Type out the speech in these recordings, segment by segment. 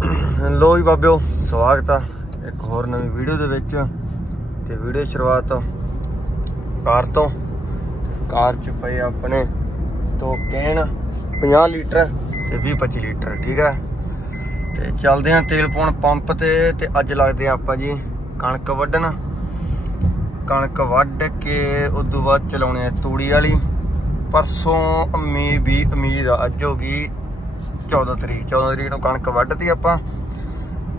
ਲੋ ਜੀ ਬਾਬਿਓ, ਸਵਾਗਤ ਆ ਇੱਕ ਹੋਰ ਨਵੀਂ ਵੀਡੀਓ ਦੇ ਵਿੱਚ। ਤੇ ਵੀਡੀਓ ਸ਼ੁਰੂਆਤ ਕਾਰ ਤੋਂ। ਕਾਰ ਚ ਪਏ ਆਪਣੇ ਤੋਂ ਕੈਨ 50 ਲੀਟਰ ਤੇ 20 25 ਲੀਟਰ, ਠੀਕ ਹੈ ਤੇ ਚੱਲਦੇ ਆ ਤੇਲ ਪਾਉਣ ਪੰਪ ਤੇ ਤੇ ਅੱਜ ਲੱਗਦੇ ਆ ਆਪਾਂ ਜੀ ਕਣਕ ਵੱਢਣ। ਕਣਕ ਵੱਢ ਕੇ ਉਦੋਂ ਬਾਅਦ ਚਲਾਉਣੇ ਆ ਤੂੜੀ ਵਾਲੀ। ਪਰਸੋਂ ਉਮੀਦ ਵੀ, ਉਮੀਦ ਆ, ਅੱਜ ਹੋ 14 ਤਰੀਕ 14 ਤਰੀਕ ਨੂੰ ਕਣਕ ਵੱਢਤੀ ਆਪਾਂ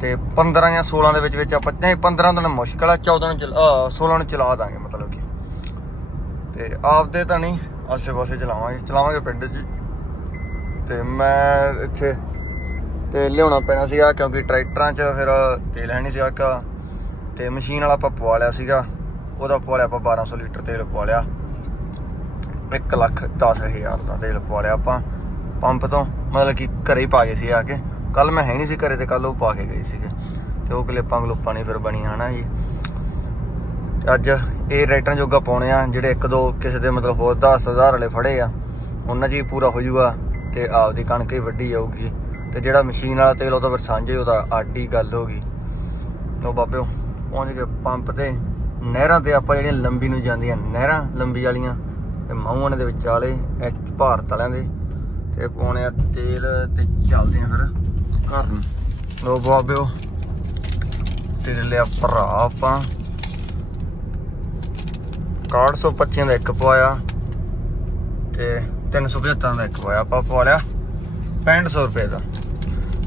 ਤੇ 15 ਜਾਂ 16 ਦੇ ਵਿੱਚ ਵਿੱਚ ਆਪਾਂ, ਨਹੀਂ 15 ਦਿਨ ਮੁਸ਼ਕਲ ਆ 14 ਨੂੰ ਚਲਾ, ਅਹ 16 ਨੂੰ ਚਲਾ ਦਾਂਗੇ ਮਤਲਬ ਕਿ। ਤੇ ਆਪਦੇ ਤਾਂ ਨਹੀਂ ਆਸੇ ਪਾਸੇ ਚਲਾਵਾਂਗੇ ਚਲਾਵਾਂਗੇ ਪਿੰਡ 'ਚ। ਤੇ ਮੈਂ ਇੱਥੇ ਤੇ ਲਿਆਉਣਾ ਪੈਣਾ ਸੀਗਾ ਕਿਉਂਕਿ ਟਰੈਕਟਰਾਂ 'ਚ ਫਿਰ ਤੇਲ ਹੈ ਨਹੀਂ ਸੀਗਾ ਕਾ ਤੇ ਮਸ਼ੀਨ ਵਾਲਾ ਆਪਾਂ ਪਵਾ ਲਿਆ ਸੀਗਾ, ਉਹਦਾ ਪਵਾ ਲਿਆ ਆਪਾਂ 1200 ਲੀਟਰ ਤੇਲ ਪਵਾ ਲਿਆ। 1 ਲੱਖ 10000 ਦਾ ਤੇਲ ਪਵਾ ਲਿਆ ਆਪਾਂ, ਪੰਪ ਤੋਂ। ਮਤਲਬ ਕਿ ਘਰੇ ਹੀ ਪਾ ਗਏ ਸੀ ਆ ਕੇ। ਕੱਲ ਮੈਂ ਹੈ ਨਹੀਂ ਸੀ ਘਰੇ ਤੇ ਕੱਲ ਉਹ ਪਾ ਕੇ ਗਏ ਸੀਗੇ। ਤੇ ਉਹ ਕਲਿੱਪਾਂ ਗਲੂਪਾਂ ਨਹੀਂ ਫਿਰ ਬਣੀਆਂ ਹਨਾ ਜੀ। ਅੱਜ ਇਹ ਰਾਈਟਰਾਂ ਜੋਗਾ ਪਾਉਣੇ ਆ, ਜਿਹੜੇ ਇੱਕ ਦੋ ਕਿਸੇ ਦੇ ਮਤਲਬ ਹੋਰ 10000 ਵਾਲੇ ਫੜੇ ਆ, ਉਹਨਾਂ 'ਚ ਹੀ ਪੂਰਾ ਹੋ ਜਾਊਗਾ ਤੇ ਆਪਦੀ ਕਣਕ ਹੀ ਵੱਢੀ ਜਾਊਗੀ। ਤੇ ਜਿਹੜਾ ਮਸ਼ੀਨ ਵਾਲਾ ਤੇਲ ਉਹ ਤਾਂ ਫਿਰ ਸਾਂਝੇ ਉਹਦਾ ਆਡੀ ਗੱਲ ਹੋ ਗਈ। ਲੋ ਬਾਬਿਓ, ਪਹੁੰਚ ਗਏ ਪੰਪ ਤੇ। ਨਹਿਰਾਂ ਤੇ ਆਪਾਂ ਜਿਹੜੀਆਂ ਲੰਬੀ ਨੂੰ ਜਾਂਦੀਆਂ, ਨਹਿਰਾਂ ਲੰਬੀ ਵਾਲੀਆਂ, ਤੇ ਮਾਹੂਣ ਦੇ ਵਿਚਾਲੇ ਵਾਲੇ ਭਾਰਤ ਵਾਲਿਆਂ ਦੇ। ਤੇ ਪਾਉਣੇ ਆ ਤੇਲ ਤੇ ਚੱਲਦੇ ਆ ਫਿਰ ਘਰ ਨੂੰ। ਲੋ ਬਾਬਿਓ ਤੇਲ ਲਿਆ ਭਰਾ ਆਪਾਂ। 6125 ਦਾ ਇੱਕ ਪਵਾਇਆ ਤੇ 375 ਦਾ ਇੱਕ ਪਵਾਇਆ, ਆਪਾਂ ਪਵਾ ਲਿਆ 6500 ਰੁਪਏ ਦਾ।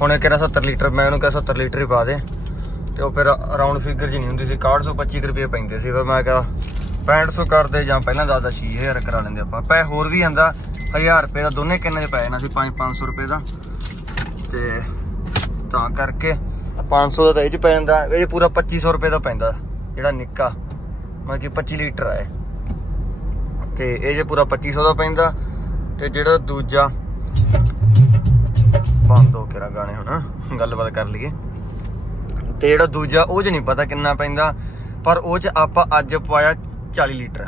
ਹੁਣ ਇਹ ਕਿਹੜਾ 70 ਲੀਟਰ, ਮੈਂ ਉਹਨੂੰ ਕਿਹਾ 70 ਲੀਟਰ ਹੀ ਪਾ ਦੇ। ਤੇ ਉਹ ਫਿਰ ਰਾਉਂਡ ਫਿਗਰ ਜੀ ਨਹੀਂ ਹੁੰਦੀ ਸੀ 6125 ਰੁਪਏ ਪੈਂਦੇ ਸੀ। ਫਿਰ ਮੈਂ ਕਿਹਾ 6500 ਕਰਦੇ ਜਾਂ ਪਹਿਲਾਂ ਦੱਸਦਾ 6000 ਕਰਾ ਲੈਂਦੇ ਆਪਾਂ। ਪੈ ਹੋਰ ਵੀ ਆਂਦਾ 1000 ਰੁਪਏ ਦਾ, ਦੋਨੇ ਕਿੰਨੇ ਚ ਪੈ ਜਾਣਾ ਸੀ? 5 500 ਰੁਪਏ ਦਾ। ਤੇ ਤਾਂ ਕਰਕੇ 500 ਦਾ ਤਾਂ ਇਹ ਚ ਪੈ ਜਾਂਦਾ। ਇਹ 'ਚ ਪੂਰਾ 2500 ਰੁਪਏ ਦਾ ਪੈਂਦਾ, ਜਿਹੜਾ ਨਿੱਕਾ, ਮਤਲਬ ਕਿ 25 ਲੀਟਰ ਆ ਤੇ ਇਹ ਜੇ ਪੂਰਾ 2500 ਦਾ ਪੈਂਦਾ, ਤੇ ਜਿਹੜਾ ਦੂਜਾ, ਬੰਦ ਹੋ ਕੇ ਰਾ ਗਾਣੇ ਹੁਣ, ਗੱਲਬਾਤ ਕਰ ਲਈਏ। ਤੇ ਜਿਹੜਾ ਦੂਜਾ, ਉਹ 'ਚ ਨਹੀਂ ਪਤਾ ਕਿੰਨਾ ਪੈਂਦਾ, ਪਰ ਉਹ 'ਚ ਆਪਾਂ ਅੱਜ ਪਵਾਇਆ 40 ਲੀਟਰ।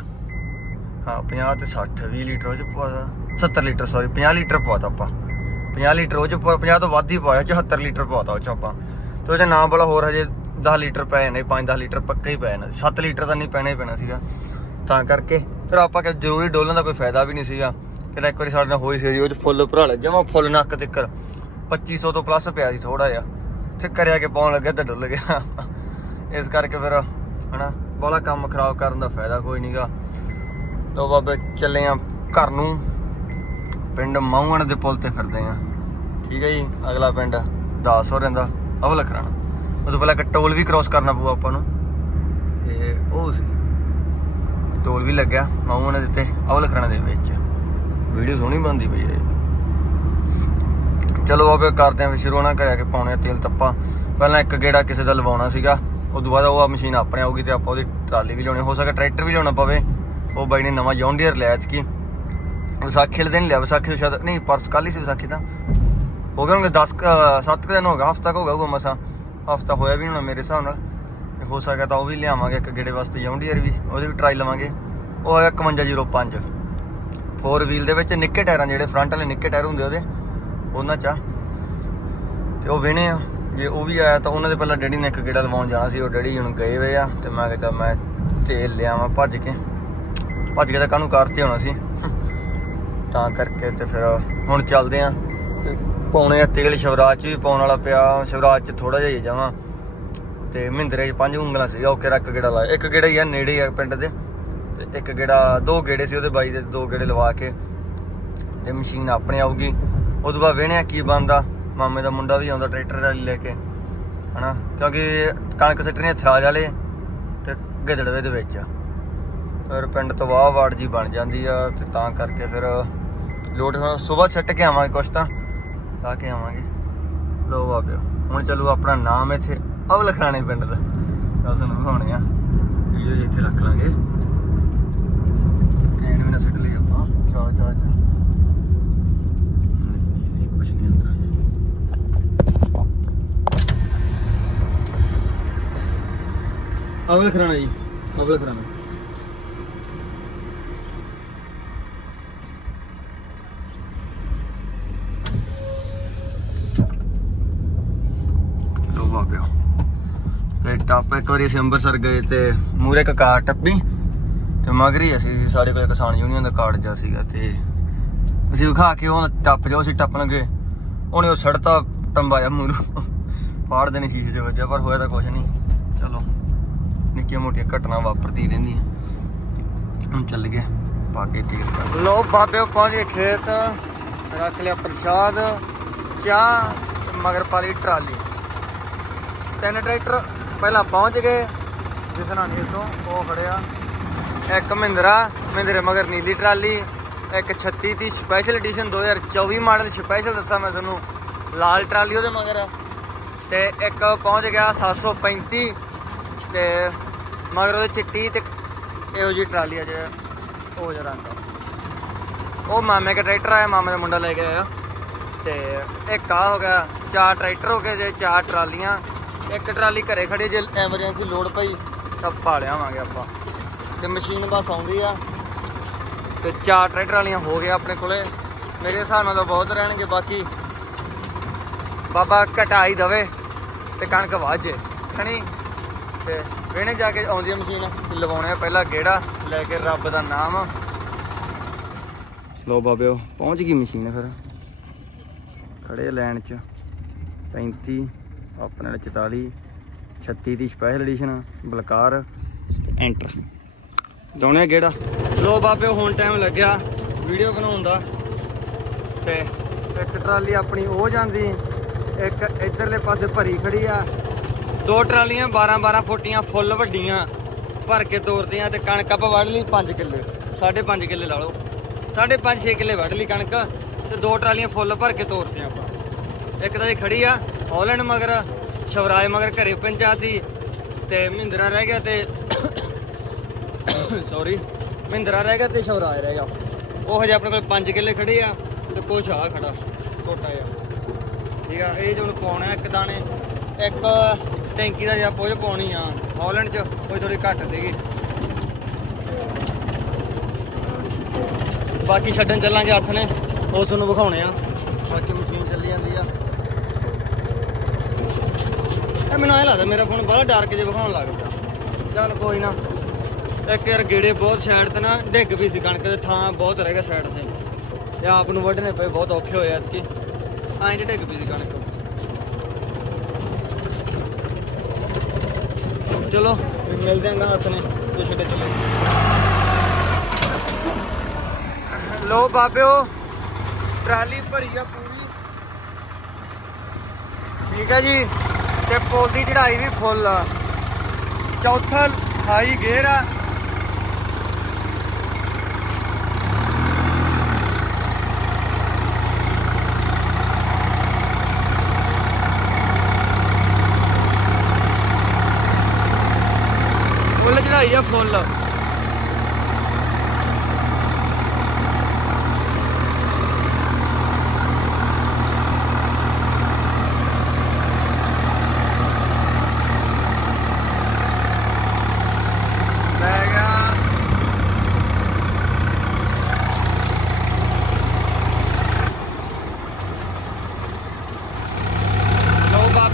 ਹਾਂ 50 ਤੇ 60 20 ਲੀਟਰ ਉਹ 'ਚ ਪਵਾਇਆ 70 ਲੀਟਰ ਸੌਰੀ 50 ਲੀਟਰ ਪਵਾਤਾ ਆਪਾਂ। 50 ਲੀਟਰ, ਉਹ 'ਚ ਪਵਾ- 50 ਤੋਂ ਵੱਧ ਹੀ ਪਾਇਆ 74 ਲੀਟਰ ਪਵਾਤਾ ਉਹ 'ਚ ਆਪਾਂ। ਤੇ ਉਹ 'ਚ ਨਾ ਬੋਲਾ ਹੋਰ ਹਜੇ 10 ਲੀਟਰ ਪਏ ਨੇ 5-10 ਲੀਟਰ ਪੱਕਾ ਹੀ ਪੈ ਜਾਣਾ। 7 ਲੀਟਰ ਤਾਂ ਨਹੀਂ ਪੈਣਾ ਹੀ ਪੈਣਾ ਸੀਗਾ। ਤਾਂ ਕਰਕੇ ਫਿਰ ਆਪਾਂ ਕਿ ਜ਼ਰੂਰੀ ਡੋਲਣ ਦਾ ਕੋਈ ਫਾਇਦਾ ਵੀ ਨਹੀਂ ਸੀਗਾ। ਫਿਰ ਇੱਕ ਵਾਰੀ ਸਾਡੇ ਨਾਲ ਹੋਈ ਸੀ, ਉਹ 'ਚ ਫੁੱਲ ਭਰਾ ਲਿਆ ਜਮਾ ਫੁੱਲ ਨੱਕ ਤਿੱਕਰ। 2500 ਤੋਂ ਪਲੱਸ ਪਿਆ ਸੀ ਥੋੜਾ ਜਿਹਾ। ਤੇ ਕਰਿਆ ਕੇ ਪਾਉਣ ਲੱਗਿਆ ਤਾਂ ਡੁੱਲ ਗਿਆ। ਇਸ ਕਰਕੇ ਫਿਰ, ਹਨਾ ਬਾਲਾ ਕੰਮ ਖਰਾਬ ਕਰਨ ਦਾ ਫਾਇਦਾ ਕੋਈ ਨਹੀਂਗਾ ਲੋ ਬਾਬੇ, ਚੱਲੇ ਆ ਘਰ ਨੂੰ। ਪਿੰਡ ਮਾਹੂਣ ਦੇ ਪੁਲ ਤੇ ਫਿਰਦੇ ਆ। ਠੀਕ ਹੈ ਜੀ, ਅਗਲਾ ਪਿੰਡ ਦਾਸ ਹੋ ਰਹਿੰਦਾ ਅਵਲ ਕਰਾਣਾ ਉਹ ਤੋਂ ਪਹਿਲਾਂ ਇੱਕ ਟੋਲ ਵੀ ਕ੍ਰੋਸ ਕਰਨਾ ਪਊ ਆਪਾਂ ਨੂੰ। ਤੇ ਉਹ ਸੀ। ਟੋਲ ਵੀ ਲੱਗਿਆ ਮਾਹੂਣ ਦੇ ਉੱਤੇ ਅਵਲ ਕਰਾਣਾ ਦੇ ਵਿੱਚ। ਵੀਡੀਓ ਸੋਹਣੀ ਬਣਦੀ ਪਈ ਹੈ। ਚਲੋ ਆਪੇ ਕਰਦੇ ਆਂ ਫਿਰ ਸ਼ੁਰੂ ਨਾ ਕਰਿਆ ਕਿ ਪਾਉਣੇ ਆ ਤੇਲ ਤੱਪਾ। ਪਹਿਲਾਂ ਇੱਕ ਗੇੜਾ ਕਿਸੇ ਦਾ ਲਵਾਉਣਾ ਸੀਗਾ ਉਦੋਂ ਬਾਅਦ ਉਹ ਮਸ਼ੀਨ ਆਪਣੇ ਆਊਗੀ ਤੇ ਆਪਾਂ ਉਹਦੀ ਟਰਾਲੀ ਵੀ ਲਿਆਉਣੀ, ਹੋ ਸਕਦਾ ਟਰੈਕਟਰ ਵੀ ਲਿਆਉਣਾ ਪਵੇ। ਉਹ ਬਾਈ ਨੇ ਨਵਾਂ ਜੌਂਡੀਅਰ ਲਿਆ ਐਤਕੀ ਵਿਸਾਖੀ ਵਾਲੇ ਦਿਨ ਲਿਆ, ਵਿਸਾਖੀ ਤੋਂ ਸ਼ਾਇਦ, ਨਹੀਂ, ਪਰਸ ਕੱਲ ਹੀ ਸੀ ਵਿਸਾਖੀ ਤਾਂ। ਹੋ ਗਏ ਹੋਣਗੇ 10 7 ਦਿਨ ਹੋ ਗਿਆ ਹਫਤਾ ਹੋ ਗਿਆ ਉਹ ਮਸਾ। ਹਫਤਾ ਹੋਇਆ ਵੀ ਹੋਣਾ ਮੇਰੇ ਹਿਸਾਬ ਨਾਲ। ਹੋ ਸਕਦਾ ਤਾਂ ਉਹ ਵੀ ਲਿਆਵਾਂਗੇ ਇੱਕ ਗੇੜੇ ਵਾਸਤੇ ਜੌਂਡੀਅਰ ਵੀ, ਉਹਦੇ ਵੀ ਟਰਾਈ ਲਵਾਂਗੇ। ਉਹ ਹੈਗਾ 5105 4 ਵੀਲ ਦੇ ਵਿੱਚ ਨਿੱਕੇ ਟਾਇਰਾਂ, ਜਿਹੜੇ ਫਰੰਟ ਵਾਲੇ ਨਿੱਕੇ ਟਾਇਰ ਹੁੰਦੇ ਉਹਦੇ, ਉਹਨਾਂ ਚ ਆ। ਤੇ ਉਹ ਵੇਣੇ ਆ। ਜੇ ਉਹ ਵੀ ਆਇਆ ਤਾਂ ਉਹਨਾਂ ਦੇ ਪਹਿਲਾਂ ਡੈਡੀ ਨੇ ਇੱਕ ਗੇੜਾ ਲਵਾਉਣ ਜਾਣਾ ਸੀ, ਉਹ ਡੈਡੀ ਹੁਣ ਗਏ ਹੋਏ ਆ, ਤੇ ਮੈਂ ਕਿਹਾ ਮੈਂ ਤੇਲ ਲਿਆਵਾਂ ਭੱਜ ਕੇ। ਭੱਜ ਕੇ ਤਾਂ ਕਾਹਨੂੰ ਕਾਰ ਤੇ ਆਉਣਾ ਸੀ। ਤਾਂ ਕਰਕੇ ਤੇ ਫਿਰ ਹੁਣ ਚੱਲਦੇ ਆ। ਪਾਉਣੇ ਆ ਤੇਲ ਸ਼ਿਵਰਾਜ ਚ ਵੀ ਪਾਉਣ ਵਾਲਾ ਪਿਆ, ਸ਼ਿਵਰਾਜ ਚ ਥੋੜਾ ਜਿਹਾ ਹੀ ਜਾਵਾਂ। ਤੇ ਮਹਿੰਦਰੇ ਚ ਪੰਜ ਉਂਗਲਾਂ ਸੀ ਓਕੇ ਕਿਹੜਾ ਇੱਕ ਗੇੜਾ ਲਾਇਆ। ਇੱਕ ਗੇੜਾ ਹੀ ਆ, ਨੇੜੇ ਆ ਪਿੰਡ ਦੇ। ਤੇ ਇੱਕ ਗੇੜਾ, ਦੋ ਗੇੜੇ ਸੀ ਉਹਦੇ ਬਾਈ ਦੇ, ਦੋ ਗੇੜੇ ਲਵਾ ਕੇ। ਤੇ ਮਸ਼ੀਨ ਆਪਣੇ ਆਊਗੀ। ਉਦੋਂ ਬਾਅਦ ਵੇਣਿਆ ਕੀ ਬੰਦਾ ਮਾਮੇ ਦਾ ਮੁੰਡਾ ਵੀ ਆਉਂਦਾ ਟਰੈਕਟਰ ਵਾਲੀ ਲੈ ਕੇ, ਹਨਾ। ਕਿਉਂਕਿ ਕਣਕ ਸਿੱਟਣੀ ਥਰਾਜ ਵਾਲੇ ਤੇ ਗਿੱਦੜਵੇ ਦੇ ਵਿੱਚ। ਆ ਫਿਰ ਪਿੰਡ ਤੋਂ ਵਾਹ ਵਾੜ ਜੀ ਬਣ ਜਾਂਦੀ ਆ ਤੇ ਤਾਂ ਕਰਕੇ ਫਿਰ ਲੋਟ ਹੁਣ ਸਵੇਰ ਸਿੱਟ ਕੇ ਆਵਾਂਗੇ ਕੁਛ ਤਾਂ, ਲਾ ਕੇ ਆਵਾਂਗੇ। ਲੋ ਬਾਬਿਓ, ਹੁਣ ਚਲੋ ਆਪਣਾ ਨਾਮ ਇੱਥੇ ਅਵਲ ਖਾਣੇ ਪਿੰਡ ਦਾ। ਤਾਂ ਤੁਹਾਨੂੰ ਦਿਖਾਉਣੇ ਆ। ਵੀਡੀਓ ਇੱਥੇ ਰੱਖ ਲਾਂਗੇ। ਕੈਨ ਵੀ ਨਾ ਸਿੱਟ ਲਈ ਆਪਾਂ। ਚਾ ਚਾ ਚਾ ਨਹੀਂ, ਕੁਛ ਨਹੀਂ ਹੁੰਦਾ। ਅਵਲ ਖਰਾਣਾ ਜੀ, ਅਵਲ ਖਰਾਣਾ ਬਾਬਿਓ ਤੇ ਟੱਪ ਇੱਕ ਵਾਰੀ ਅਸੀਂ ਅੰਮ੍ਰਿਤਸਰ ਗਏ ਤੇ ਮੂਰੇ ਇੱਕ ਕਾਰ ਟੱਪੀ ਤੇ ਮਗਰ ਹੀ ਅਸੀਂ ਸਾਡੇ ਕੋਲ ਕਿਸਾਨ ਯੂਨੀਅਨ ਦਾ ਕਾਰਡ ਜਾ ਸੀਗਾ ਤੇ ਅਸੀਂ ਵਿਖਾ ਕੇ ਉਹ ਟੱਪ ਜੋ ਅਸੀਂ ਟੱਪਣ ਗਏ ਉਹਨੇ ਉਹ ਸੜਤਾ ਟੰਬਾ ਜਾ ਮੂਰੂ ਫਾੜ ਦੇਣੀ ਸ਼ੀਸ਼ੇ 'ਚ ਵੱਜਿਆ ਪਰ ਹੋਇਆ ਤਾਂ ਕੁਝ ਨਹੀਂ। ਚਲੋ, ਨਿੱਕੀਆਂ ਮੋਟੀਆਂ ਘਟਨਾ ਵਾਪਰਦੀ ਰਹਿੰਦੀਆਂ ਹੁਣ ਚੱਲ ਗਏ ਪਾ ਕੇ। ਤੇਲ ਕਰ ਲੋ ਬਾਬੇ ਪਹੁੰਚ ਖੇਤ। ਰੱਖ ਲਿਆ ਪ੍ਰਸ਼ਾਦ, ਚਾਹ ਤੇ ਮਗਰ ਪਾਲੀ ਟਰਾਲੀ। ਤਿੰਨ ਟਰੈਕਟਰ ਪਹਿਲਾਂ ਪਹੁੰਚ ਗਏ, ਜਿਸ ਨਾਲ ਨੀਲ ਤੋਂ ਉਹ ਖੜਿਆ ਇੱਕ ਮਹਿੰਦਰਾ, ਮਹਿੰਦਰੇ ਮਗਰ ਨੀਲੀ ਟਰਾਲੀ, ਇੱਕ 36 ਦੀ ਸਪੈਸ਼ਲ ਐਡੀਸ਼ਨ 2024 ਮਾਡਲ ਸਪੈਸ਼ਲ ਦੱਸਾਂ ਮੈਂ ਤੁਹਾਨੂੰ। ਲਾਲ ਟਰਾਲੀ ਉਹਦੇ ਮਗਰ। ਤੇ ਇੱਕ ਪਹੁੰਚ ਗਿਆ 735 ਤੇ ਮਗਰ ਉਹਦੇ ਚਿੱਟੀ ਤੇ ਇਹੋ ਜੀ ਟਰਾਲੀ ਆ ਜੇ, ਉਹ ਜਿਹੜਾ ਰੰਗ ਉਹ ਮਾਮੇ ਦਾ ਟਰੈਕਟਰ ਆਇਆ, ਮਾਮੇ ਦਾ ਮੁੰਡਾ ਲੈ ਕੇ ਆਇਆ। ਤੇ ਇੱਕ ਆ ਹੋ ਗਿਆ, ਚਾਰ ਟਰੈਕਟਰ ਹੋ ਗਏ ਜੇ, ਚਾਰ ਟਰਾਲੀਆਂ। ਇੱਕ ਟਰਾਲੀ ਘਰੇ ਖੜੀ ਜੇ ਐਮਰਜੈਂਸੀ ਲੋਡ ਪਈ ਤਾਂ ਪਾ ਲਿਆਵਾਂਗੇ ਆਪਾਂ। ਤੇ ਮਸ਼ੀਨ ਬਸ ਆਉਂਦੀ ਆ। ਤੇ ਚਾਰ ਟਰੈਕਟਰ ਵਾਲੀਆਂ ਹੋ ਗਏ ਆਪਣੇ ਕੋਲੇ। ਮੇਰੇ ਹਿਸਾਬ ਨਾਲ ਤਾਂ ਬਹੁਤ ਰਹਿਣਗੇ, ਬਾਕੀ ਬਾਬਾ ਘਟਾਈ ਦਵੇ ਤੇ ਕਣਕ ਵਾਜੇ ਖਣੀ ਤੇ ਵੇਣੇ ਜਾ ਕੇ ਆਉਂਦੀ ਆ ਮਸ਼ੀਨ, ਤੇ ਲਵਾਉਣੇ ਆ ਪਹਿਲਾਂ ਗੇੜਾ, ਲੈ ਕੇ ਰੱਬ ਦਾ ਨਾਮ। ਲੋ ਬਾਬਿਓ, ਪਹੁੰਚ ਗਈ ਮਸ਼ੀਨ ਫਿਰ। ਖੜੇ ਲੈਣ 'ਚ। 35 ਆਪਣੇ ਨਾਲ 44 36 ਦੀ ਸਪੈਸ਼ਲ ਐਡੀਸ਼ਨ ਬਲਕਾਰ। ਐਂਟਰ ਆ ਗੇੜਾ। ਲੋ ਬਾਬਿਓ ਹੁਣ ਟਾਈਮ ਲੱਗਿਆ ਵੀਡੀਓ ਬਣਾਉਣ ਦਾ। ਤੇ ਇੱਕ ਟਰਾਲੀ ਆਪਣੀ ਉਹ ਜਾਂਦੀ ਇੱਕ ਇਧਰਲੇ ਪਾਸੇ ਭਰੀ ਖੜੀ ਆ। ਦੋ ਟਰਾਲੀਆਂ 12 12 ਫੁੱਟੀਆਂ ਫੁੱਲ ਵੱਡੀਆਂ ਭਰ ਕੇ ਤੋਰਦੀਆਂ ਤੇ ਕਣਕ ਆਪਾਂ ਵੱਢ ਲਈ 5 ਕਿੱਲੇ। 5.5 ਕਿੱਲੇ ਲਾ ਲਓ। 5.5 6 ਕਿੱਲੇ ਵੱਢ ਲਈ ਕਣਕ ਤੇ ਦੋ ਟਰਾਲੀਆਂ ਫੁੱਲ ਭਰ ਕੇ ਤੋਰਦੀਆਂ ਆਪਾਂ। ਇੱਕ ਤਾਂ ਇਹ ਖੜੀ ਆ ਹਾਲੈਂਡ ਮਗਰ, ਸ਼ਵਰਾਜ ਮਗਰ ਘਰੇ ਪੰਚਾਤੀ ਤੇ ਮਹਿੰਦਰਾ ਰਹਿ ਗਿਆ ਤੇ ਸੌਰੀ ਮਹਿੰਦਰਾ ਰਹਿ ਗਿਆ ਤੇ ਸ਼ਵਰਾਜ ਰਹਿ ਗਿਆ। ਉਹ ਹਜੇ ਆਪਣੇ ਕੋਲ 5 ਕਿੱਲੇ ਖੜੇ ਆ ਤੇ ਕੁਛ ਆ ਖੜਾ, ਛੋਟਾ ਆ ਠੀਕ ਆ, ਇਹ ਜੋ ਪਾਉਣਾ ਇੱਕ ਦਾਣੇ। ਇੱਕ ਟੈਂਕੀ ਦਾ ਜਿਹਾ ਪੁੱਜ ਪਾਉਣੀ ਆ। ਹਾਲੈਂਡ ਚ ਕੋਈ ਥੋੜੀ ਘੱਟ ਸੀਗੀ। ਬਾਕੀ ਛੱਡਣ ਚੱਲਾਂਗੇ ਹੱਥ ਨੇ, ਉਸ ਨੂੰ ਵਿਖਾਉਣੇ ਆ। ਬਾਕੀ ਮਸ਼ੀਨ ਚੱਲੀ ਜਾਂਦੀ ਆ ਇਹ ਮੈਨੂੰ ਐ ਲੱਗਦਾ ਮੇਰਾ ਫੋਨ ਬੜਾ ਡਾਰਕ ਜਿਹਾ ਵਿਖਾਉਣ ਲੱਗ ਪਿਆ। ਚੱਲ ਕੋਈ ਨਾ। ਇੱਕ ਯਾਰ ਗੇੜੇ ਬਹੁਤ ਸਾਈਡ ਤੇ ਨਾ ਡਿੱਗ ਵੀ ਸੀ ਕਣਕ ਦੇ, ਥਾਂ ਬਹੁਤ ਰਹਿ ਗਿਆ ਸਾਈਡ ਤੇ। ਤੇ ਆਪ ਨੂੰ ਵੱਢਣੇ ਪਏ, ਬਹੁਤ ਔਖੇ ਹੋਏ ਐਤਕੀ। ਐਂ ਤੇ ਡਿੱਗ ਵੀ ਸੀ ਕਣਕ। ਚਲੋ ਫਿਰ ਮਿਲਦੇ ਆਂ ਹੱਥ ਨੇ ਜੋ ਛੱਡੇ ਲੋ ਬਾਬਿਓ, ਟਰਾਲੀ ਭਰੀ ਆ ਪੂਰੀ। ਠੀਕ ਹੈ ਜੀ। ਤੇ ਪੁਲ ਦੀ ਚੜਾਈ ਵੀ ਫੁੱਲ ਆ। ਚੌਥਾ ਹਾਈ ਗੇਅਰ ਆ। ਫੁੱਲ ਚੜਾਈ ਆ, ਫੁੱਲ ਲੈ ਗਿਆ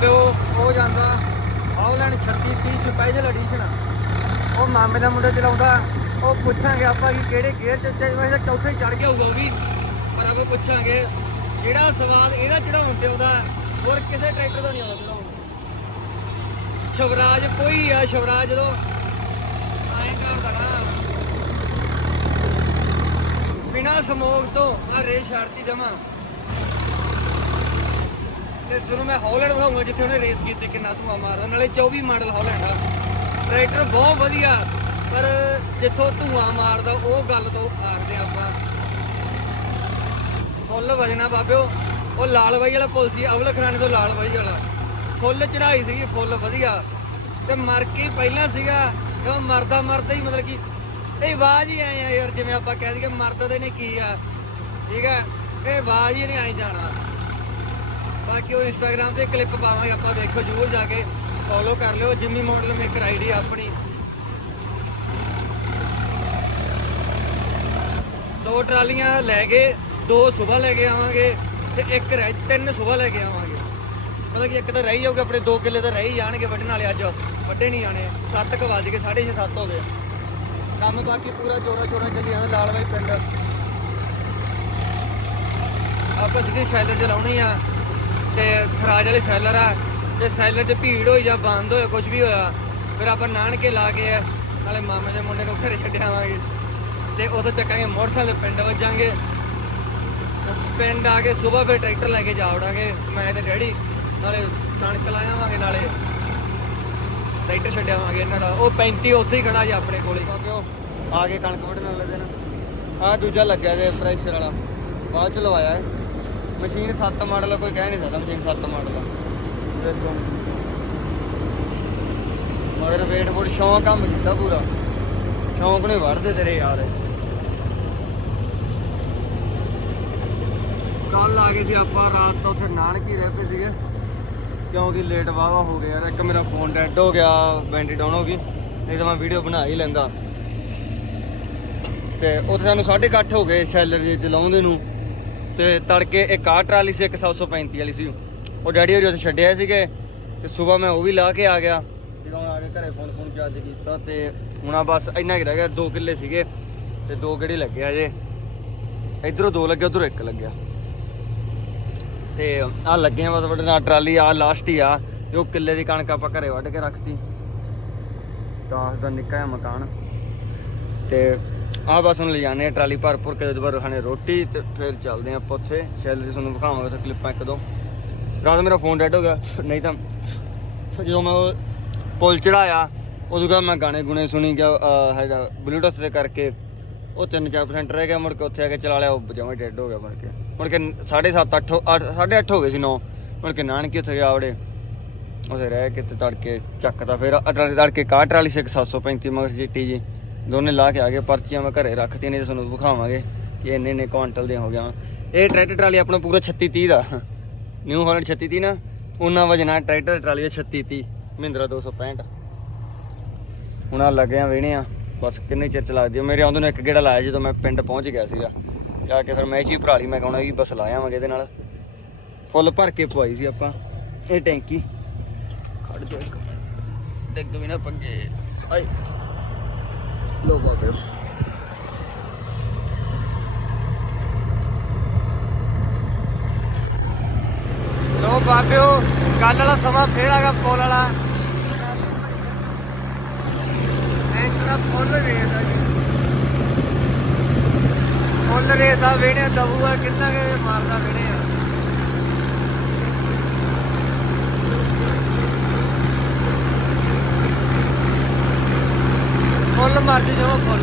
ਲੋ ਬਾਬਿਓ ਉਹ ਜਾਂਦਾ ਆਉਲੈਂਡ 36 30 ਸਪੈਸ਼ਲ ਐਡੀਸ਼ਨ ਉਹ ਮਾਮੇ ਦਾ ਮੁੰਡਾ ਚਲਾਉਂਦਾ, ਉਹ ਪੁੱਛਾਂਗੇ ਆਪਾਂ ਕਿ ਕਿਹੜੇ ਗੇਅਰ ਚ ਤੇ ਵੈਸੇ ਚੌਥੇ ਚੜ ਗਿਆ ਹੋਊਗਾ ਉਹ ਵੀ। ਪਰ ਆਪਾਂ ਪੁੱਛਾਂਗੇ, ਜਿਹੜਾ ਸਵਾਲ ਇਹਦਾ ਚੜਾਉਣ ਤੇ ਆਉਂਦਾ, ਹੋਰ ਕਿਸੇ ਟਰੈਕਟਰ ਦਾ ਨਹੀਂ ਆਉਂਦਾ ਚੜਾਉਣ ਸ਼ਵਰਾਜ ਕੋਈ ਆ, ਸ਼ਵਰਾਜ ਜਦੋਂ ਆਏ ਕਰਦਾ ਨਾ। ਬਿਨਾ ਸਮੋਗ ਤੋਂ ਆ ਰੇਸ਼ ਛੱਡਤੀ ਜਮਾ। ਤੇ ਤੁਹਾਨੂੰ ਮੈਂ ਹਾਲੈਂਡ ਦਿਖਾਉਂਗਾ ਜਿੱਥੇ ਉਹਨੇ ਰੇਸ ਕੀਤੀ ਕਿੰਨਾ ਧੂਆ ਮਾਰਦਾ ਨਾਲੇ 24 ਮਾਡਲ ਹਾਲੈਂਡ ਆ। ਟਰੈਕਟਰ ਬਹੁਤ ਵਧੀਆ, ਪਰ ਜਿੱਥੋਂ ਧੂਆ ਮਾਰਦਾ, ਉਹ ਗੱਲ ਤੋਂ ਆਖਦੇ ਆਪਾਂ। ਫੁੱਲ ਵਜਣਾ ਬਾਬਿਓ। ਉਹ ਲਾਲ ਬਾਈ ਵਾਲਾ ਪੁਲ ਸੀ ਅਵਲ ਖਰਾਣੇ ਤੋਂ ਲਾਲ ਬਾਈ ਵਾਲਾ। ਫੁੱਲ ਚੜਾਈ ਸੀਗੀ, ਫੁੱਲ ਵਧੀਆ। ਤੇ ਮਰ ਕੇ ਪਹਿਲਾਂ ਸੀਗਾ ਜਦੋਂ ਮਰਦਾ ਮਰਦਾ ਹੀ ਮਤਲਬ ਕਿ ਇਹ ਆਵਾਜ਼ ਹੀ ਆਏ ਆ ਯਾਰ, ਜਿਵੇਂ ਆਪਾਂ ਕਹਿ ਦਈਏ ਮਰਦਾ ਤੇ ਨੇ ਕੀ ਆ। ਠੀਕ ਹੈ ਇਹ ਆਵਾਜ਼ ਹੀ ਨਹੀਂ ਆਈ ਜਾਣਾ। ਬਾਕੀ ਉਹ ਇੰਸਟਾਗ੍ਰam ਤੇ ਕਲਿੱਪ ਪਾਵਾਂਗੇ, ਆਪਾਂ ਦੇਖੋ ਜਰੂਰ ਜਾ ਕੇ ਫੋਲੋ ਕਰ ਲਿਓ ਜਿੰਮੀ ਮਾਡਲ ਮੇਕਰ ਆਈਡੀ ਆਪਣੀ। ਦੋ ਟਰਾਲੀਆਂ ਲੈ ਗਏ ਦੋ ਸਵੇਰ ਲੈ ਕੇ ਆਵਾਂਗੇ ਤੇ ਇੱਕ ਰਹਿ, ਤਿੰਨ ਸਵੇਰ ਲੈ ਕੇ ਆਵਾਂਗੇ। ਮਤਲਬ ਕਿ ਇੱਕ ਤਾਂ ਰਹਿ ਜਾਊਗਾ, ਆਪਣੇ 2 ਕਿੱਲੇ ਤਾਂ ਰਹਿ ਹੀ ਜਾਣਗੇ ਵੱਢਣ ਵਾਲੇ ਅੱਜ। ਵੱਢੇ ਨਹੀਂ ਜਾਣੇ 7 ਕ ਵੱਜ ਗਏ 6:30 7 ਹੋ ਗਏ। ਕੰਮ ਬਾਕੀ ਪੂਰਾ ਜੋੜਾ ਜੋੜਾ ਚੱਲੀ ਜਾਂਦਾ ਲਾਲ ਬਾਈ ਪਿੰਡ। ਆਪਾਂ ਜਿਹੜੀ ਸੈਲਰ ਚਲਾਉਣੀ ਆ ਤੇ ਖਰਾਜ ਵਾਲੇ ਸੈਲਰ ਆ ਤੇ ਸੈਲਰ 'ਚ ਭੀੜ ਹੋਈ ਜਾਂ ਬੰਦ ਹੋਇਆ ਕੁਝ ਵੀ ਹੋਇਆ, ਫਿਰ ਆਪਾਂ ਨਾਨਕੇ ਲਾ ਕੇ ਨਾਲੇ ਮਾਮੇ ਦੇ ਮੁੰਡੇ ਨੂੰ ਘਰੇ ਛੱਡਿਆਵਾਂਗੇ। ਤੇ ਉਦੋਂ ਚੱਕਾਂਗੇ, ਮੋਟਰਸਾਈਕਲ ਪਿੰਡ ਵੱਜਾਂਗੇ। ਪਿੰਡ ਆ ਕੇ ਸਵੇਰ ਫਿਰ ਟਰੈਕਟਰ ਲੈ ਕੇ ਜਾ ਵੜਾਂਗੇ, ਮੈਂ ਤੇ ਡੈਡੀ, ਨਾਲੇ ਕਣਕ ਲਾਵਾਂਗੇ ਨਾਲੇ। ਟਰੈਕਟਰ ਛੱਡਿਆਵਾਂਗੇ ਇਹਨਾਂ ਦਾ। ਉਹ 35 ਉੱਥੇ ਹੀ ਖੜਾ ਜੀ ਆਪਣੇ ਕੋਲੇ। ਕਿਉਂਕਿ ਉਹ ਆ ਕੇ ਕਣਕ ਵੱਢਣ ਵਾਲੇ ਦਿਨ। ਆ ਦੂਜਾ ਲੱਗਿਆ ਜੇ ਪ੍ਰੈਸ਼ਰ ਵਾਲਾ। ਬਾਅਦ ਚ ਲਵਾਇਆ। ਹੈ ਮਸ਼ੀਨ 7 ਮਾਡਲ ਕੋਈ ਕਹਿ ਨਹੀਂ ਸਕਦਾ ਮਸ਼ੀਨ 7 ਮਾਡਲ ਦੇਖੋ ਮਗਰ ਵੇਟ ਬੁੱਟ ਸ਼ੌਂਕ ਕੰਮ ਕੀਤਾ ਪੂਰਾ। ਸ਼ੌਂਕ ਨੇ ਵੜਦੇ ਤੇਰੇ ਯਾਰ। ਕੱਲ ਆ ਗਏ ਸੀ ਆਪਾਂ ਰਾਤ ਤੋਂ ਉੱਥੇ ਨਾਨਕੀ ਰਹਿ ਪਏ ਸੀਗੇ। ਕਿਉਂਕਿ ਲੇਟ ਵਾਵਾ ਹੋ ਗਿਆ ਯਾਰ ਇੱਕ ਮੇਰਾ ਫੋਨ ਡੈਡ ਹੋ ਗਿਆ ਬੈਟਰੀ ਡਾਊਨ ਹੋ ਗਈ। ਨਹੀਂ ਤਾਂ ਮੈਂ ਵੀਡੀਓ ਬਣਾ ਹੀ ਲੈਂਦਾ। ਤੇ ਉੱਥੇ ਸਾਨੂੰ 8:30 ਹੋ ਗਏ ਸ਼ੈਲਰ ਜੇ ਚਲਾਉਂਦੇ ਨੂੰ। ਤੇ ਤੜਕੇ ਇੱਕ ਆਹ ਟਰਾਲੀ ਸੀ, ਇੱਕ 735 ਵਾਲੀ ਸੀ। ਉਹ ਡੈਡੀ ਹੋਰੀ ਉੱਥੇ ਛੱਡਿਆ ਸੀਗੇ ਤੇ ਸਵੇਰ ਮੈਂ ਉਹ ਵੀ ਲਾ ਕੇ ਆ ਗਿਆ। ਜਦੋਂ ਆ ਕੇ ਘਰੇ ਫੋਨ ਫੋਨ ਚਾਰਜ ਕੀਤਾ ਤੇ ਹੁਣ ਬਸ ਇੰਨਾ ਹੀ ਰਹਿ ਗਿਆ 2 ਕਿੱਲੇ ਸੀਗੇ ਤੇ ਦੋ ਗੇੜੇ ਲੱਗਿਆ ਜੇ। ਇਧਰੋਂ ਦੋ ਲੱਗਿਆ ਉਧਰੋਂ ਇੱਕ ਲੱਗਿਆ। ਤੇ ਆ ਲੱਗੇ ਆ ਬਸ ਵੱਡੇ ਨਾਲ ਟਰਾਲੀ ਆ ਲਾਸਟ ਹੀ ਆ। ਜੋ ਕਿੱਲੇ ਦੀ ਕਣਕ ਆਪਾਂ ਘਰੇ ਵੱਢ ਕੇ ਰੱਖਤੀ। ਤਾਂ ਦਾ ਨਿੱਕਾ ਜਿਹਾ ਮਕਾਨ। ਤੇ ਆ ਬਸ ਹੁਣ ਲਿਜਾਣੇ ਆ, ਟਰਾਲੀ ਭਰ ਭਰ ਕੇ ਦੁਬਾਰਾ ਖਾਣੇ ਰੋਟੀ ਤੇ ਫਿਰ ਚੱਲਦੇ ਆ ਆਪਾਂ ਉੱਥੇ। ਸੈਲਰੀ ਤੁਹਾਨੂੰ ਵਿਖਾਵਾਂਗਾ, ਉੱਥੇ ਕਲਿੱਪਾਂ ਇੱਕ ਦੋ। ਰਾਤ ਮੇਰਾ ਫੋਨ ਡੈਡ ਹੋ ਗਿਆ, ਨਹੀਂ ਤਾਂ ਜਦੋਂ ਮੈਂ ਉਹ ਪੁਲ ਚੜਾਇਆ, ਉਦੋਂ ਬਾਅਦ ਮੈਂ ਗਾਣੇ ਗੁਣੇ ਸੁਣੀ ਗਿਆ ਹੈਗਾ ਬਲੂਟੁੱਥ ਤੇ ਕਰਕੇ। ਉਹ 3-4% ਰਹਿ ਗਿਆ, ਮੁੜ ਕੇ ਉੱਥੇ ਆ ਕੇ ਚਲਾ ਲਿਆ, ਉਹ ਜਮਾਂ ਡੈਡ ਹੋ ਗਿਆ ਮੁੜ ਕੇ। ਮੁੜ ਕੇ 7:30 8 8:30 ਹੋ ਗਏ ਸੀ 9 ਮੁੜ ਕੇ ਨਾਨਕੀ ਉੱਥੇ ਗਿਆ ਆਵੜੇ ਉੱਥੇ ਰਹਿ ਕੇ ਤੇ ਤੜਕੇ ਚੱਕਦਾ ਫਿਰ ਅਟਰਾਲੀ ਤੜਕੇ ਕਾਹ ਟਰਾਲੀ ਸੀ, ਇੱਕ 735 ਮਗਰ ਜੀਟੀ ਜੀ। ਦੋਨੇ ਲਾ ਕੇ ਆ ਗਏ, ਪਰਚੀਆਂ ਮੈਂ ਘਰੇ ਰੱਖਤੀਆਂ ਨੇ ਤੁਹਾਨੂੰ ਵਿਖਾਵਾਂਗੇ ਕਿ ਇੰਨੇ ਇੰਨੇ ਕੁਆਂਟਲ ਦੇ ਹੋ ਗਿਆ ਇਹ ਟਰੈਕਟਰ ਟਰਾਲੀ ਆਪਣਾ ਪੂਰਾ 36 30 ਦਾ। ਨਿਊ ਹਾਲੈਂਡ 36 30 ਨਾ, ਉਹਨਾਂ ਵਜਣਾ ਟਰੈਕਟਰ ਟਰਾਲੀ 36 30 ਮਹਿੰਦਰਾ 265 ਹੁਣ ਆ ਲੱਗੇ ਆ ਵੇਣੇ ਆ। ਬਸ ਕਿੰਨੇ ਚਿਰ ਚ ਲੱਗਦੀ ਮੇਰੇ ਆਉਂਦੇ ਨੂੰ ਇੱਕ ਗੇੜਾ ਲਾਇਆ ਜਦੋਂ ਮੈਂ ਪਿੰਡ ਪਹੁੰਚ ਗਿਆ ਸੀਗਾ। ਜਾ ਕੇ ਫਿਰ ਮੈਂ ਚੀ ਭਰਾ ਲਈ ਮੈਂ ਕਹਣਾ ਵੀ ਬਸ ਲਾਇਆ ਵਾਂਗੇ ਇਹਦੇ ਨਾਲ। ਫੁੱਲ ਭਰ ਕੇ ਪਵਾਈ ਸੀ ਆਪਾਂ। ਇਹ ਟੈਂਕੀ। ਖੜ ਜਾ ਇੱਕ ਡਿੱਗ ਵੀ ਨਾ ਪੰਗੇ। ਆਏ। ਲੋ ਬਾਬੇ ਲੋ ਬਾਬਿਓ ਕੱਲ ਵਾਲਾ ਸਮਾਂ, ਫੇਰ ਆਗਾ ਪੋਲ ਵਾਲਾ। ਐਂਟਰਾ ਫੁੱਲ ਰੇਸ ਆ ਜੀ। ਫੁੱਲ ਰੇਸ ਆ ਵੇਣੇ ਦਬੂਆ ਕਿੰਨਾ ਕੇ ਮਾਰਦਾ ਵੇਣੇ ਆ। ਫੁੱਲ ਮਾਰ ਜੀ ਜਮਾ ਫੁੱਲ।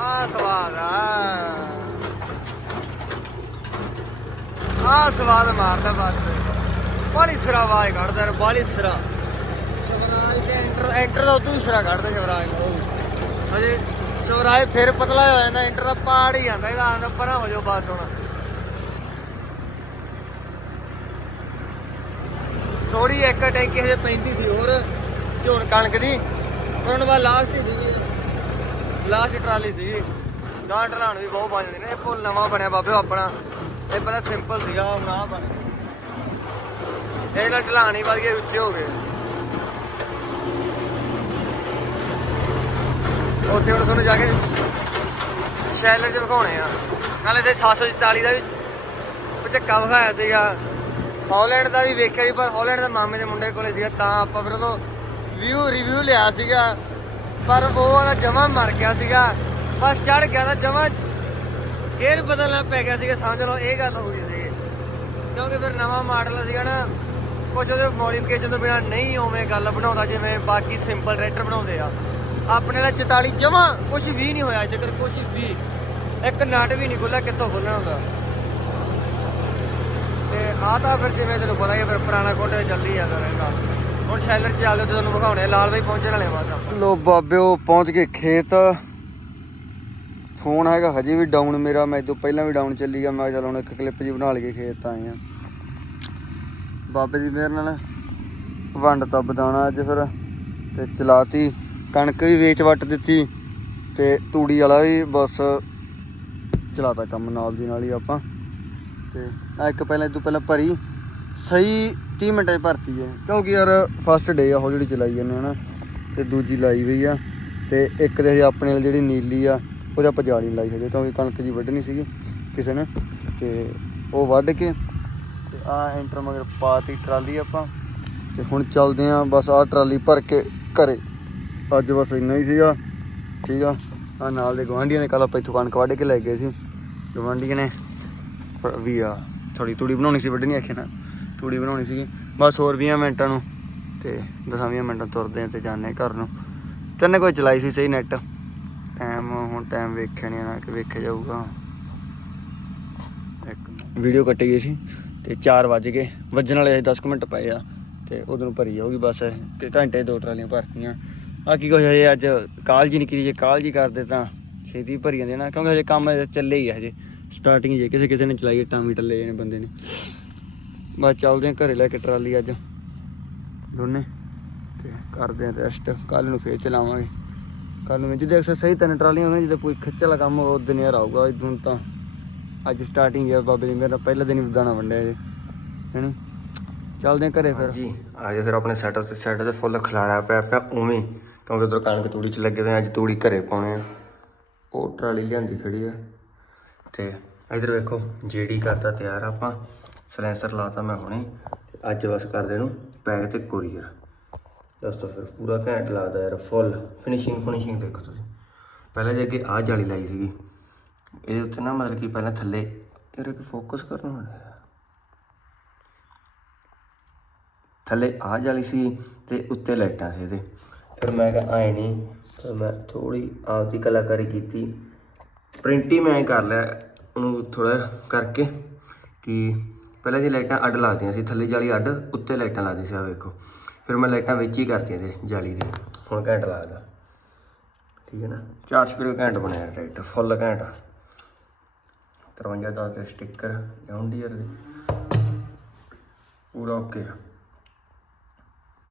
ਆ ਸਵਾਦ ਆ। ਆ ਸਵਾਦ ਮਾਰਦਾ ਬਸ ਬਾਲੀ ਸਿਰਾ ਆਵਾਜ਼ ਕੱਢਦਾ ਰ ਬਾਲੀ ਸਿਰਾ। ਸ਼ਵਰਾਜ ਤੇ ਐਂਟਰ ਐਂਟਰ ਦਾ ਉਦੋਂ ਹੀ ਸਿਰਾ ਕੱਢਦਾ ਸ਼ਵਰਾਜ ਦਾ ਹਜੇ ਸ਼ਵਰਾਜ ਫਿਰ ਪਤਲਾ ਹੋ ਜਾਂਦਾ, ਇੰਟਰ ਦਾ ਪਾੜ ਹੀ ਜਾਂਦਾ, ਇਹਦਾ ਆਂਦਾ ਪਰਾਂ ਹੋ ਜਾਓ ਬਸ ਹੁਣ। ਥੋੜੀ ਇੱਕ ਟੈਂਕੀ ਹਜੇ ਪੈਂਦੀ ਸੀ, ਹੋਰ ਝੋਨ ਕਣਕ ਦੀ। ਪਰ ਉਹਨਾਂ ਬਾਅਦ ਲਾਸਟ ਹੀ ਸੀ ਲਾਸਟ ਟਰਾਲੀ ਸੀ ਗਾਂ ਢਲਾਣ ਵੀ ਬਹੁਤ ਬਣ ਜਾਂਦੇ ਨੇ। ਇਹ ਪੁੱਲ ਨਵਾਂ ਬਣਿਆ ਬਾਬੇ ਆਪਣਾ ਇਹ ਪਹਿਲਾਂ ਸਿੰਪਲ ਸੀਗਾ, ਹੁਣ ਆਹ ਬਣ ਗਿਆ। ਇਹ ਢਲਾਣ ਹੀ ਵੱਧ ਗਏ ਉੱਚੇ ਹੋ ਗਏ। ਉੱਥੇ ਹੁਣ ਤੁਹਾਨੂੰ ਜਾ ਕੇ ਸ਼ੈਲਰ 'ਚ ਵਿਖਾਉਣੇ ਆ। ਨਾਲੇ ਤੇ 744 ਦਾ ਵੀ ਪਚੱਕਾ ਵਿਖਾਇਆ ਸੀਗਾ। ਹਾਲੈਂਡ ਦਾ ਵੀ ਵੇਖਿਆ ਸੀ, ਪਰ ਹਾਲੈਂਡ ਦਾ ਮਾਮੇ ਦੇ ਮੁੰਡੇ ਕੋਲੇ ਸੀਗਾ, ਤਾਂ ਆਪਾਂ ਫਿਰ ਉਦੋਂ ਵਿਊ ਰਿਵਿਊ ਲਿਆ ਸੀਗਾ। ਪਰ ਉਹ ਉਹਦਾ ਜਮਾ ਮਰ ਗਿਆ ਸੀਗਾ। ਬਸ ਚੜ ਗਿਆ ਤਾਂ ਜਮਾ ਗੇਅਰ ਬਦਲਣਾ ਪੈ ਗਿਆ ਸੀਗਾ, ਸਮਝ ਲਓ, ਇਹ ਗੱਲ ਹੋ ਗਈ ਸੀ। ਕਿਉਂਕਿ ਫਿਰ ਨਵਾਂ ਮਾਡਲ ਸੀਗਾ ਨਾ ਕੁਝ ਉਹਦੇ ਮੋਡੀਫਿਕੇਸ਼ਨ ਤੋਂ ਬਿਨਾ ਨਹੀਂ ਉਵੇਂ ਗੱਲ ਬਣਾਉਂਦਾ, ਜਿਵੇਂ ਬਾਕੀ ਸਿੰਪਲ ਟਰੈਕਟਰ ਬਣਾਉਂਦੇ ਆ। ਆਪਣੇ ਦਾ 44 ਜਮਾ ਕੁਝ ਵੀ ਨਹੀਂ ਹੋਇਆ, ਜੇਕਰ ਕੁਝ ਵੀ, ਇੱਕ ਨਟ ਵੀ ਨਹੀਂ ਖੁੱਲਾ ਕਿੱਥੋਂ ਖੁੱਲਣਾ ਹੁੰਦਾ? ਤੇ ਆ ਤਾਂ ਫਿਰ ਜਿਵੇਂ ਤੈਨੂੰ ਪਤਾ ਹੀ ਆ, ਫਿਰ ਪੁਰਾਣਾ ਕੋਟੇ ਚੱਲੀ ਜਾਂਦਾ ਰਹਿੰਦਾ। ਹੁਣ ਸ਼ੈਲਰ ਚ ਚੱਲਦੇ ਤੇ ਤੁਹਾਨੂੰ ਵਿਖਾਉਣੇ ਲਾਲ ਬਾਈ ਪਹੁੰਚਣ ਵਾਲੇ ਬਾਅਦ ਲੋ ਬਾਬਿਓ ਪਹੁੰਚ ਗਏ ਖੇਤ। ਫੋਨ ਹੈਗਾ ਹਜੇ ਵੀ ਡਾਊਨ ਮੇਰਾ ਮੈਂ ਤੋਂ ਪਹਿਲਾਂ ਵੀ ਡਾਊਨ ਚੱਲੀ ਗਿਆ ਮੈਂ ਚੱਲ ਹੁਣ ਇੱਕ ਕਲਿੱਪ ਜੀ ਬਣਾ ਲਈਏ ਖੇਤ ਆਏ ਆ। ਬਾਬੇ ਦੀ ਮਿਹਰ ਨਾਲ ਵੰਡ ਤਾਂ ਬਦਾਣਾ ਅੱਜ ਫਿਰ ਤੇ ਚਲਾਤੀ ਕਣਕ ਵੀ ਵੇਚ ਵੱਟ ਦਿੱਤੀ ਤੇ ਤੂੜੀ ਵਾਲਾ ਵੀ ਬਸ ਚਲਾਤਾ ਕੰਮ ਨਾਲ ਦੀ ਨਾਲ ਹੀ ਆਪਾਂ। ਤੇ ਆ ਇੱਕ ਪਹਿਲਾਂ, ਇਹ ਤੋਂ ਪਹਿਲਾਂ ਭਰੀ। ਸਹੀ 30 ਮਿੰਟਾਂ 'ਚ ਭਰਤੀ ਹੈ। ਕਿਉਂਕਿ ਯਾਰ ਫਸਟ ਡੇ ਆ ਉਹ ਜਿਹੜੀ ਚਲਾਈ ਜਾਂਦੇ ਹਨਾ ਤੇ ਦੂਜੀ ਲਾਈ ਹੋਈ ਆ, ਤੇ ਇੱਕ ਤੇ ਆਪਣੇ ਨਾਲ ਜਿਹੜੀ ਨੀਲੀ ਆ, ਉਹਦੇ ਆਪਾਂ ਜਾਲੀ ਲਾਈ ਹਜੇ, ਕਿਉਂਕਿ ਕਣਕ ਜੀ ਵੱਢਣੀ ਸੀਗੀ ਕਿਸੇ ਨੇ, ਤੇ ਉਹ ਵੱਢ ਕੇ, ਤੇ ਆ ਐਂਟਰ ਮਗਰ ਪਾਤੀ ਟਰਾਲੀ ਆਪਾਂ, ਤੇ ਹੁਣ ਚੱਲਦੇ ਆ, ਬਸ ਆ ਟਰਾਲੀ ਭਰ ਕੇ ਘਰੇ। ਅੱਜ ਬਸ ਇੰਨਾ ਹੀ ਸੀਗਾ, ਠੀਕ ਆ। ਆ ਨਾਲ ਦੇ ਗਵਾਂਢੀਆਂ ਨੇ ਕੱਲ ਆਪਾਂ ਇੱਥੋਂ ਕਣਕ ਵੱਢ ਕੇ ਲੈ ਗਏ ਸੀ। ਗਵਾਂਢੀਆਂ ਨੇ, ਵੀ ਆ ਥੋੜੀ ਤੂੜੀ ਬਣਾਉਣੀ ਸੀ, ਵੱਢਣੀ ਆਖੇ ਨਾ ਤੂੜੀ ਬਣਾਉਣੀ ਸੀਗੀ। ਬਸ ਹੋਰ 20 ਮਿੰਟਾਂ ਨੂੰ ਤੇ 10-20 ਮਿੰਟਾਂ ਤੁਰਦੇ ਆ ਤੇ ਜਾਂਦੇ ਆ ਘਰ ਨੂੰ। ਤੈਨੇ ਕੋਈ ਚਲਾਈ ਸੀ ਸਹੀ ਨੈਟ ਟਾਈਮ ਹੁਣ ਟਾਈਮ ਵੇਖਿਆ ਨਹੀਂ ਨਾ ਕਿ ਵੇਖਿਆ ਜਾਊਗਾ। ਇੱਕ ਵੀਡੀਓ ਕੱਟੀ ਗਈ ਸੀ ਤੇ 4 ਵਜ ਗਏ। ਵੱਜਣ ਵਾਲੇ 10 ਕੁ ਮਿੰਟ ਪਏ ਆ ਤੇ ਉਦੋਂ ਨੂੰ ਭਰੀ ਜਾਊਗੀ ਬਸ। ਤੇ ਘੰਟੇ ਦੋ ਟਰਾਲੀਆਂ ਭਰਤੀਆਂ। ਆ ਕੀ ਕੁਛ ਹਜੇ ਅੱਜ ਕਾਲ ਜੀ ਨਹੀਂ ਕੀਤੀ ਜੇ ਕਾਲ ਜੀ ਕਰਦੇ ਤਾਂ ਛੇਤੀ ਭਰੀ ਜਾਂਦੇ ਨਾ, ਕਿਉਂਕਿ ਹਜੇ ਕੰਮ ਚੱਲੇ ਹੀ ਆ ਹਜੇ। ਸਟਾਰਟਿੰਗ ਜੇ ਕਿਸੇ ਕਿਸੇ ਨੇ ਚਲਾਈ ਟਾਮੀ ਟੱਲੇ ਨੇ ਬੰਦੇ ਨੇ। ਬਸ ਚੱਲਦੇ ਆ ਘਰੇ ਲੈ ਕੇ ਟਰਾਲੀ ਅੱਜ। ਦੋਨੇ। ਤੇ ਕਰਦੇ ਆ ਰੈਸਟ ਕੱਲ ਨੂੰ ਫੇਰ ਚਲਾਵਾਂਗੇ। ਕੱਲ ਨੂੰ ਜਿਹਦੇ ਅਕਸਰ ਸਹੀ ਤਿੰਨ ਟਰਾਲੀਆਂ ਹੋਣਗੀਆਂ ਜਿਹਦੇ ਕੋਈ ਖਿੱਚ ਵਾਲਾ ਕੰਮ ਉਹ ਦਿਨ ਯਾਰ ਆਊਗਾ, ਇਦੋਂ ਤਾਂ ਅੱਜ ਸਟਾਰਟਿੰਗ ਯਾਰ ਬਾਬੇ ਦੀ ਮੇਰਾ ਪਹਿਲਾ ਦਿਨ ਹੀ ਦਾਣਾ ਵੰਡਿਆ ਜੇ। ਹੈਨੀ? ਚੱਲਦੇ ਆ ਘਰੇ ਫਿਰ। ਜੀ ਆਜੋ ਫਿਰ ਆਪਣੇ ਸੈਟਅਪ ਤੇ ਸੈਟ ਤੇ ਫੁੱਲ ਖਿਲਾਰਿਆ ਪਿਆ ਪਿਆ ਉਵੇਂ। ਕਿਉਂਕਿ ਉਧਰ ਕਣਕ ਤੂੜੀ ਚ ਲੱਗੇ ਹੋਏ ਅੱਜ ਤੂੜੀ ਘਰੇ ਪਾਉਣੇ ਆ। ਉਹ ਟਰਾਲੀ ਲਿਆਂਦੀ ਖੜੀ ਆ। ਤੇ ਇਧਰ ਵੇਖੋ ਜੇਡੀ ਕਰਤਾ ਤਿਆਰ ਆਪਾਂ ਸਲੈਂਸਰ ਲਾਤਾ ਮੈਂ ਹੁਣੇ, ਤੇ ਅੱਜ ਬਸ ਕਰਦੇ ਨੂੰ ਪੈਕ ਤੇ ਕੋਰੀਅਰ। ਦੱਸੋ ਫਿਰ, ਪੂਰਾ ਘੈਂਟ ਲਾਦਾ ਯਾਰ, ਫੁੱਲ ਫਿਨਿਸ਼ਿੰਗ ਫਿਨਿਸ਼ਿੰਗ ਦੇਖੋ ਤੁਸੀਂ। ਪਹਿਲਾਂ ਜੇ ਅੱਗੇ ਆਹ ਜਾਲੀ ਲਾਈ ਸੀਗੀ, ਇਹਦੇ ਉੱਤੇ ਨਾ ਮਤਲਬ ਕਿ ਪਹਿਲਾਂ ਥੱਲੇ ਯਾਰ ਇੱਕ ਫੋਕਸ ਕਰਨਾ ਹੁੰਦਾ ਥੱਲੇ ਆ ਜਾਲੀ ਸੀ ਤੇ ਉੱਤੇ ਲਾਈਟਾਂ ਸੀ ਇਹਦੇ। ਫਿਰ ਮੈਂ ਕਿਹਾ, ਆਏ ਨਹੀਂ ਫਿਰ ਮੈਂ ਥੋੜੀ ਆਪਦੀ ਕਲਾਕਾਰੀ ਕੀਤੀ। ਪ੍ਰਿੰਟ ਹੀ ਮੈਂ ਕਰ ਲਿਆ ਉਹਨੂੰ ਥੋੜਾ ਕਰਕੇ ਕਿ ਪਹਿਲਾਂ ਜੀ ਲਾਈਟਾਂ ਅੱਡ ਲਾਦੀਆਂ ਸੀ, ਥੱਲੇ ਜਾਲੀ ਅੱਡ, ਉੱਤੇ ਲਾਈਟਾਂ ਲਾਦੀ ਸੀ ਆ ਵੇਖੋ। ਫਿਰ ਮੈਂ ਲਾਈਟਾਂ ਵਿੱਚ ਹੀ ਕਰਤੀਆਂ ਤੇ ਜਾਲੀ ਦੇ, ਹੁਣ ਘੈਂਟ ਲੱਗਦਾ ਠੀਕ ਹੈ ਨਾ? ਚਾਰ ਸਪੀਡ ਘੈਂਟ ਬਣਿਆ ਟਰੈਕਟਰ ਫੁੱਲ ਘੈਂਟ 53 ਦਾ ਤੇ ਸਟicker ਜੌਨ ਡੀਅਰ ਦੇ ਪੂਰਾ ਓਕੇ ਆ।